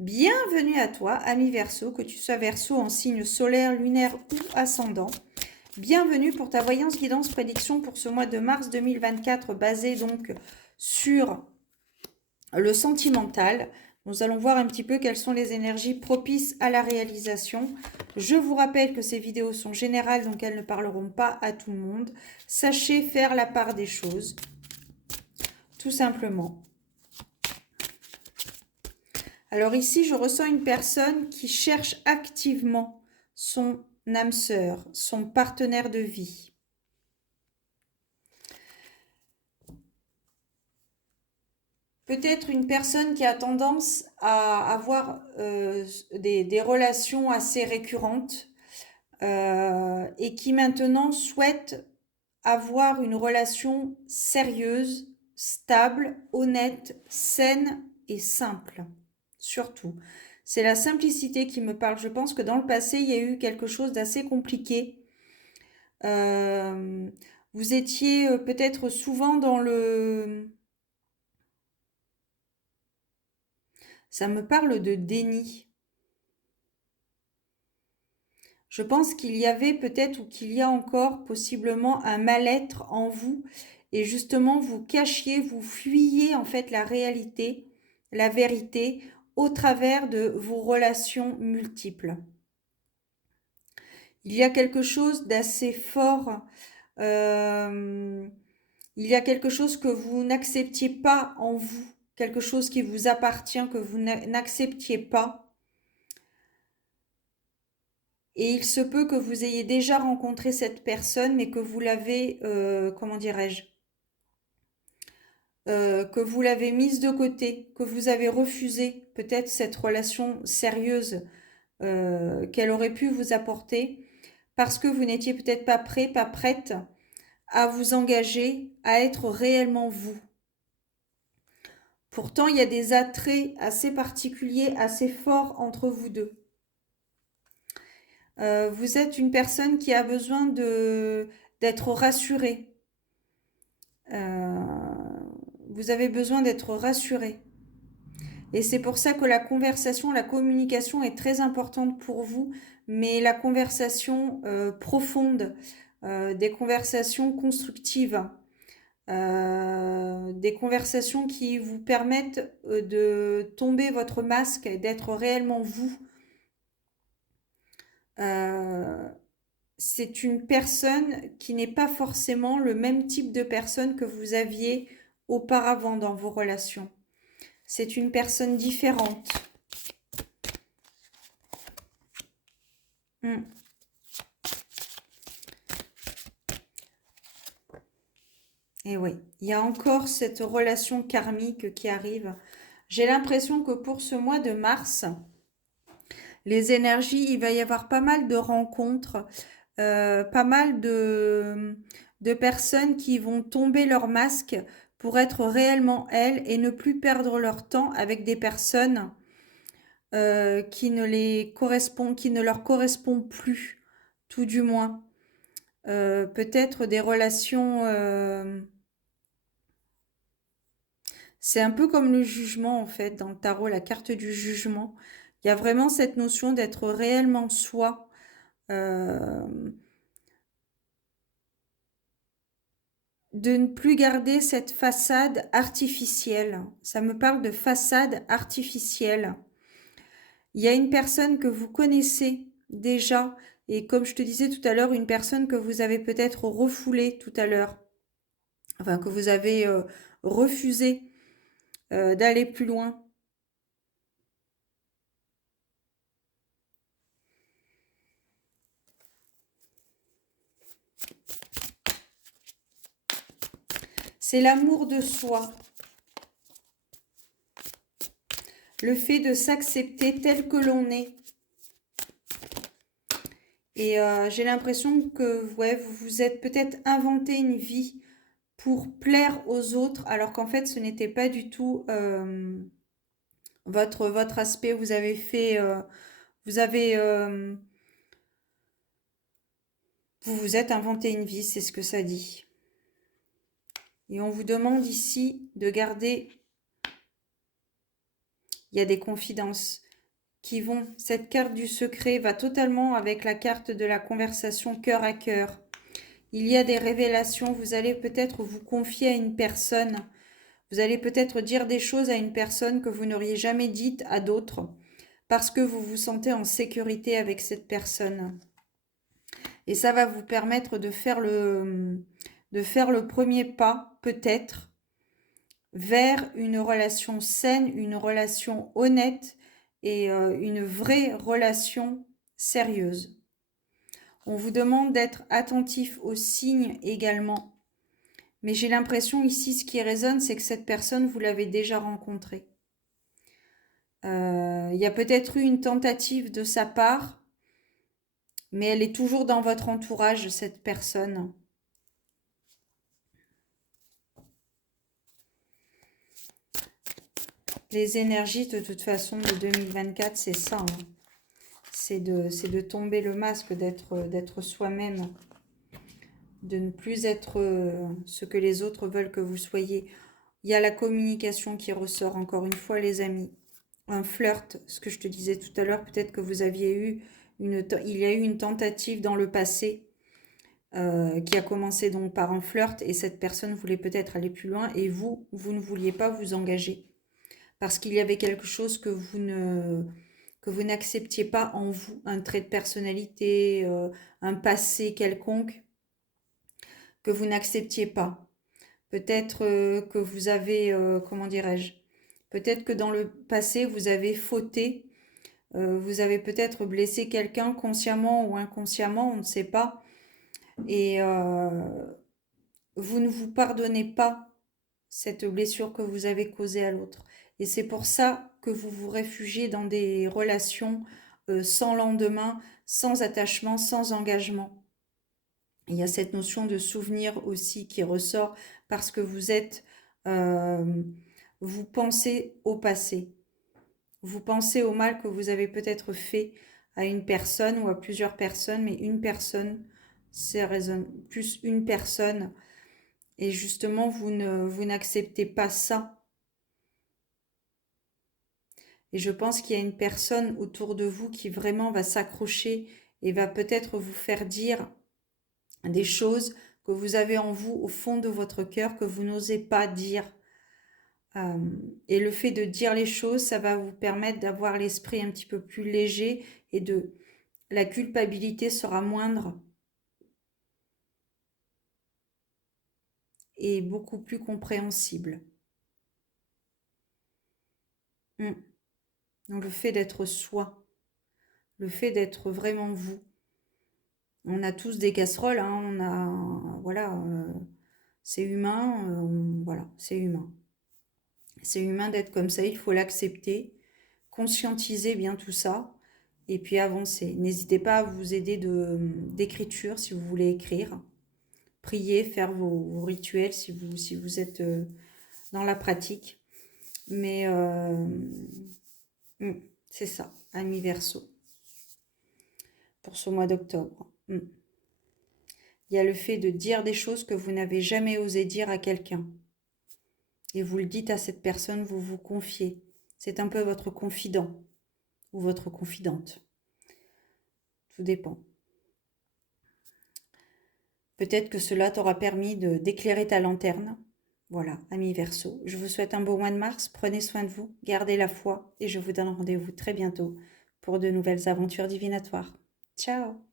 Bienvenue à toi, ami Verseau, que tu sois Verseau en signe solaire, lunaire ou ascendant. Bienvenue pour ta voyance, guidance, prédiction pour ce mois de mars 2024, basée donc sur le sentimental. Nous allons voir un petit peu quelles sont les énergies propices à la réalisation. Je vous rappelle que ces vidéos sont générales, donc elles ne parleront pas à tout le monde. Sachez faire la part des choses, tout simplement. Alors ici, je ressens une personne qui cherche activement son âme sœur, son partenaire de vie. Peut-être une personne qui a tendance à avoir des relations assez récurrentes et qui maintenant souhaite avoir une relation sérieuse, stable, honnête, saine et simple. Surtout. C'est la simplicité qui me parle. Je pense que dans le passé, il y a eu quelque chose d'assez compliqué. Vous étiez peut-être souvent dans le... Ça me parle de déni. Je pense qu'il y avait peut-être ou qu'il y a encore possiblement un mal-être en vous et justement vous cachiez, vous fuyiez en fait la réalité, la vérité au travers de vos relations multiples. Il y a quelque chose d'assez fort, il y a quelque chose que vous n'acceptiez pas en vous, quelque chose qui vous appartient, que vous n'acceptiez pas. Et il se peut que vous ayez déjà rencontré cette personne, mais que vous l'avez, comment dirais-je, que vous l'avez mise de côté, que vous avez refusé peut-être cette relation sérieuse qu'elle aurait pu vous apporter, parce que vous n'étiez peut-être pas prêt, pas prête à vous engager, à être réellement vous. Pourtant, il y a des attraits assez particuliers, assez forts entre vous deux. Vous êtes une personne qui a besoin d'être rassurée. Vous avez besoin d'être rassuré. Et c'est pour ça que la conversation, la communication est très importante pour vous, mais la conversation profonde, des conversations constructives, des conversations qui vous permettent de tomber votre masque et d'être réellement vous. C'est une personne qui n'est pas forcément le même type de personne que vous aviez auparavant dans vos relations. C'est une personne différente. Et oui, il y a encore cette relation karmique qui arrive. J'ai l'impression que pour ce mois de mars, les énergies, il va y avoir pas mal de rencontres, pas mal de personnes qui vont tomber leur masque pour être réellement elles et ne plus perdre leur temps avec des personnes qui qui ne leur correspondent plus, tout du moins. Peut-être des relations... c'est un peu comme le jugement, en fait, dans le tarot, la carte du jugement. Il y a vraiment cette notion d'être réellement soi. euh, de ne plus garder cette façade artificielle. Ça me parle de façade artificielle. Il y a une personne que vous connaissez déjà, et comme je te disais tout à l'heure, une personne que vous avez peut-être refoulée tout à l'heure, enfin que vous avez refusé d'aller plus loin. C'est l'amour de soi. Le fait de s'accepter tel que l'on est. Et j'ai l'impression que ouais, vous vous êtes peut-être inventé une vie pour plaire aux autres, alors qu'en fait, ce n'était pas du tout votre aspect. Vous avez fait... vous avez... vous vous êtes inventé une vie, c'est ce que ça dit. Et on vous demande ici de garder... Il y a des confidences. qui vont... Cette carte du secret va totalement avec la carte de la conversation cœur à cœur. Il y a des révélations, vous allez peut-être vous confier à une personne, vous allez peut-être dire des choses à une personne que vous n'auriez jamais dites à d'autres, parce que vous vous sentez en sécurité avec cette personne. Et ça va vous permettre de faire le premier pas, peut-être, vers une relation saine, une relation honnête et une vraie relation sérieuse. On vous demande d'être attentif aux signes également. Mais j'ai l'impression ici, ce qui résonne, c'est que cette personne, vous l'avez déjà rencontrée. Il y a peut-être eu une tentative de sa part, mais elle est toujours dans votre entourage, cette personne. Les énergies, de toute façon, de 2024, c'est ça. Hein. C'est de tomber le masque, d'être soi-même, de ne plus être ce que les autres veulent que vous soyez. Il y a la communication qui ressort, encore une fois, les amis. Un flirt, ce que je te disais tout à l'heure, peut-être que vous aviez eu il y a eu une tentative dans le passé qui a commencé donc par un flirt et cette personne voulait peut-être aller plus loin et vous ne vouliez pas vous engager parce qu'il y avait quelque chose que vous n'acceptiez pas en vous, un trait de personnalité, un passé quelconque que vous n'acceptiez pas. Peut-être que vous avez, comment dirais-je, peut-être que dans le passé, vous avez fauté, vous avez peut-être blessé quelqu'un consciemment ou inconsciemment, on ne sait pas, et vous ne vous pardonnez pas cette blessure que vous avez causée à l'autre. Et c'est pour ça que vous vous réfugiez dans des relations sans lendemain, sans attachement, sans engagement. Il y a cette notion de souvenir aussi qui ressort parce que vous pensez au passé. Vous pensez au mal que vous avez peut-être fait à une personne ou à plusieurs personnes, mais une personne, c'est raison, plus une personne. Et justement, vous n'acceptez pas ça. Et je pense qu'il y a une personne autour de vous qui vraiment va s'accrocher et va peut-être vous faire dire des choses que vous avez en vous au fond de votre cœur que vous n'osez pas dire. Et le fait de dire les choses, ça va vous permettre d'avoir l'esprit un petit peu plus léger et la culpabilité sera moindre et beaucoup plus compréhensible. Donc le fait d'être soi, le fait d'être vraiment vous. On a tous des casseroles, hein, voilà, c'est humain, voilà, c'est humain. C'est humain d'être comme ça, il faut l'accepter, conscientiser bien tout ça, et puis avancer. N'hésitez pas à vous aider d'écriture si vous voulez écrire. Prier, faire vos rituels si vous êtes dans la pratique. Mais c'est ça, ami Verseau, pour ce mois d'octobre. Il y a le fait de dire des choses que vous n'avez jamais osé dire à quelqu'un. Et vous le dites à cette personne, vous vous confiez. C'est un peu votre confident ou votre confidente. Tout dépend. Peut-être que cela t'aura permis d'éclairer ta lanterne. Voilà, ami Verseau. Je vous souhaite un beau mois de mars. Prenez soin de vous, gardez la foi et je vous donne rendez-vous très bientôt pour de nouvelles aventures divinatoires. Ciao!